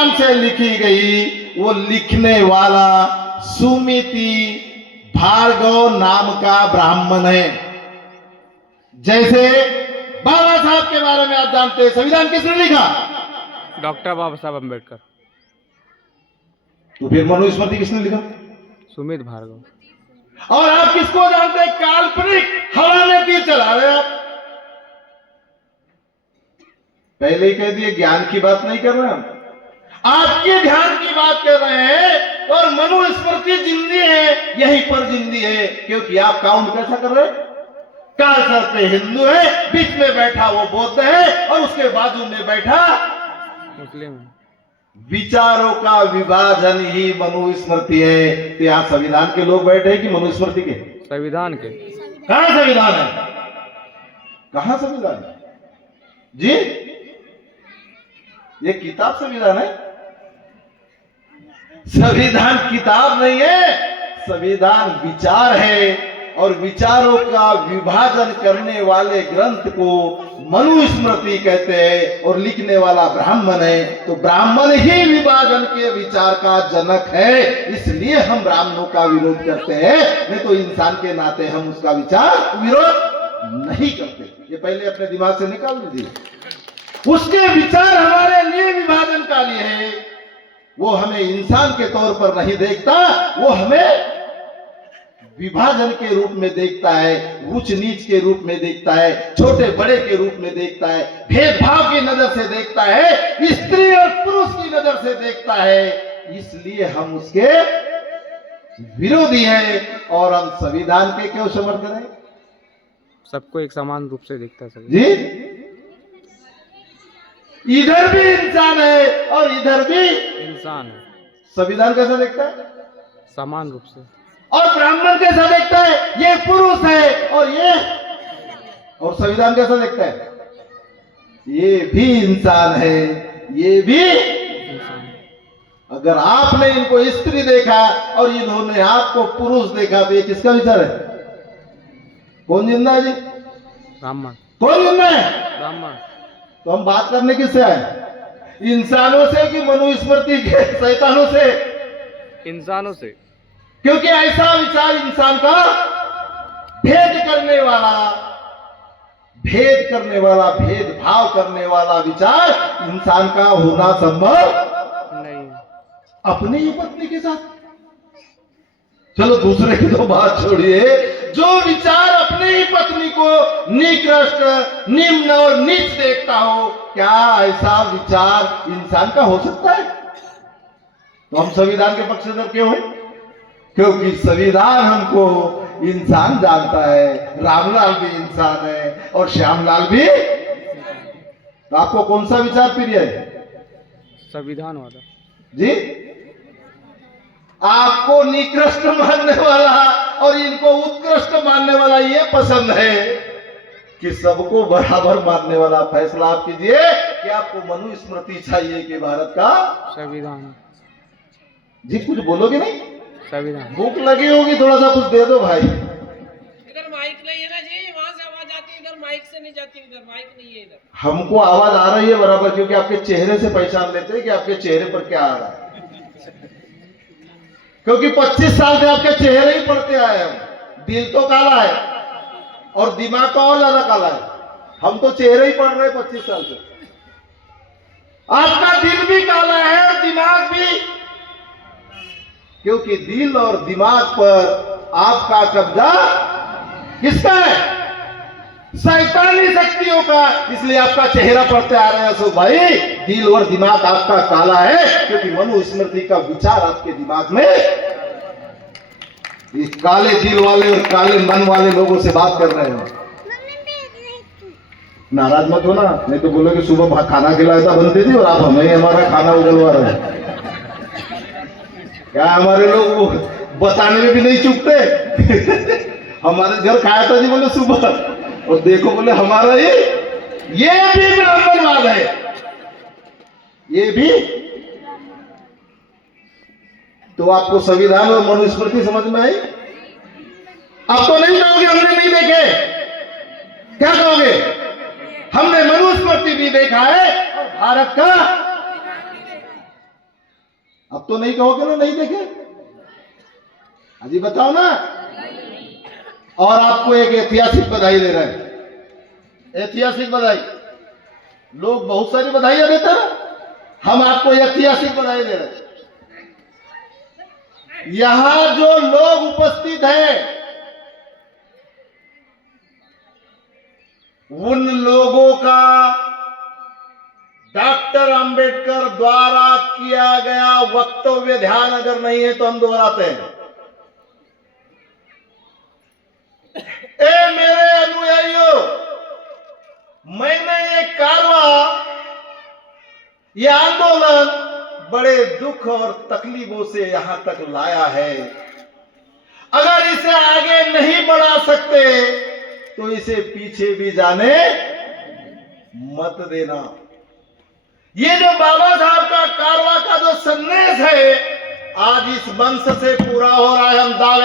नाम से लिखी गई, वो लिखने वाला सुमिति भार्गव नाम का ब्राह्मण है। जैसे बाबा साहब के बारे में आप जानते हैं, संविधान किसने लिखा? डॉक्टर बाबा साहब अम्बेडकर। तो फिर मनुस्मृति किसने लिखा? सुमित भार्गव। और आप किसको जानते हैं? काल्पनिक हवा में तीर चला रहे आप। पहले ही कह दिए ज्ञान की बात नहीं कर रहे हम, आपके ध्यान की बात कर रहे हैं। और मनुस्मृति जिंदी है, यहीं पर जिंदी है, क्योंकि आप काउंट कैसा कर रहे हैं? काल सर पे हिंदू है, बीच में बैठा वो बौद्ध है, और उसके बाजू में बैठा मुस्लिम। विचारों का विभाजन ही मनुस्मृति है। तो यहाँ संविधान के लोग बैठे हैं कि मनुस्मृति के? संविधान के। कहां संविधान है? कहां संविधान है जी? ये किताब संविधान है? संविधान किताब नहीं है, संविधान विचार है। और विचारों का विभाजन करने वाले ग्रंथ को मनुस्मृति कहते हैं, और लिखने वाला ब्राह्मण है। तो ब्राह्मण ही विभाजन के विचार का जनक है, इसलिए हम ब्राह्मणों का विरोध करते हैं। नहीं तो इंसान के नाते हम उसका विचार विरोध नहीं करते। ये पहले अपने दिमाग से निकाल दीजिए। उसके विचार हमारे लिए विभाजन का लिए है। वो हमें इंसान के तौर पर नहीं देखता, वो हमें विभाजन के रूप में देखता है, ऊंच नीच के रूप में देखता है, छोटे बड़े के रूप में देखता है, भेदभाव की नजर से देखता है, स्त्री और पुरुष की नजर से देखता है। इसलिए हम उसके विरोधी हैं। और हम संविधान के क्यों समर्थन है? सबको एक समान रूप से देखता है जी। इधर भी इंसान है और इधर भी इंसान है। संविधान कैसा देखता है? समान रूप से। और ब्राह्मण कैसा देखता है? ये पुरुष है और ये, और संविधान कैसा देखता है? ये भी इंसान है, ये भी इंसान। अगर आपने इनको स्त्री देखा और इन्होंने आपको पुरुष देखा, तो ये किसका विचार है? कौन जिंदा है जी? ब्राह्मण। कौन जिंदा है? ब्राह्मण। तो हम बात करने किससे आए? इंसानों से कि मनुस्मृति के शैतानों से? इंसानों से। क्योंकि ऐसा विचार इंसान का भेद करने वाला, भेदभाव करने वाला विचार इंसान का होना संभव नहीं। अपनी ही पत्नी के साथ। चलो दूसरे की तो बात छोड़िए, जो विचार अपनी ही पत्नी को निकृष्ट, निम्न और नीच देखता हो, क्या ऐसा विचार इंसान का हो सकता है? तो हम संविधान के पक्षधर क्यों हैं? क्योंकि संविधान हमको इंसान जानता है। रामलाल भी इंसान है और श्यामलाल भी। तो आपको कौन सा विचार प्रिय है? संविधान वाला जी। आपको निकृष्ट मानने वाला और इनको उत्कृष्ट मानने वाला ये पसंद है कि सबको बराबर मानने वाला। फैसला आप कीजिए कि आपको मनुस्मृति चाहिए कि भारत का संविधान? जी कुछ बोलोगे नहीं? संविधान। भूख लगी होगी, थोड़ा सा कुछ दे दो भाई। इधर माइक नहीं है ना जी, वहां से आवाज आती है, इधर माइक से नहीं जाती, इधर माइक नहीं है। इधर हमको आवाज आ रही है बराबर, क्योंकि आपके चेहरे से पहचान लेते हैं कि आपके चेहरे पर क्या आ रहा है। क्योंकि 25 साल से आपके चेहरे ही पढ़ते आए हम। दिल तो काला है और दिमाग का और ज्यादा काला है। हम तो चेहरे ही पढ़ रहे हैं 25 साल से। आपका दिल भी काला है और दिमाग भी, क्योंकि दिल और दिमाग पर आपका कब्जा किसका है? शैतानी शक्तियों का। इसलिए आपका चेहरा पढ़ते आ रहे हैं अशोक भाई, दिल और दिमाग आपका काला है, क्योंकि मनुस्मृति का विचार आपके दिमाग में। इस काले दिल वाले और काले मन वाले लोगों से बात कर रहे हैं। नाराज मत हो ना, नहीं तो बोलोगे सुबह खाना खिलाया था बनती थी और आप हमें हमारा खाना उगलवा रहे हैं। क्या हमारे लोग बताने में भी नहीं चुकते? हमारे घर खाया था जी बोले सुबह, और देखो बोले हमारा ये भी ब्राह्मणवाद है। ये भी। तो आपको संविधान और मनुस्मृति समझ में आई? आप तो नहीं कहोगे हमने नहीं देखे, क्या कहोगे? हमने मनुस्मृति भी देखा है और भारत का अब तो नहीं कहोगे ना नहीं देखे? अजी बताओ ना। और आपको एक ऐतिहासिक बधाई दे रहे हैं, ऐतिहासिक बधाई। लोग बहुत सारी बधाइयां देते हैं, हम आपको ऐतिहासिक बधाई दे रहे हैं। यहां जो लोग उपस्थित हैं उन लोगों का डॉक्टर अंबेडकर द्वारा किया गया वक्तव्य ध्यान अगर नहीं है तो हम दोहराते हैं। ए मेरे अनुयायियों, मैंने ये कारवां, ये आंदोलन बड़े दुख और तकलीफों से यहां तक लाया है। अगर इसे आगे नहीं बढ़ा सकते तो इसे पीछे भी जाने मत देना। ये जो बाबा साहब का कारवां का जो संदेश है आज इस मंच से पूरा हो रहा है, हम दावे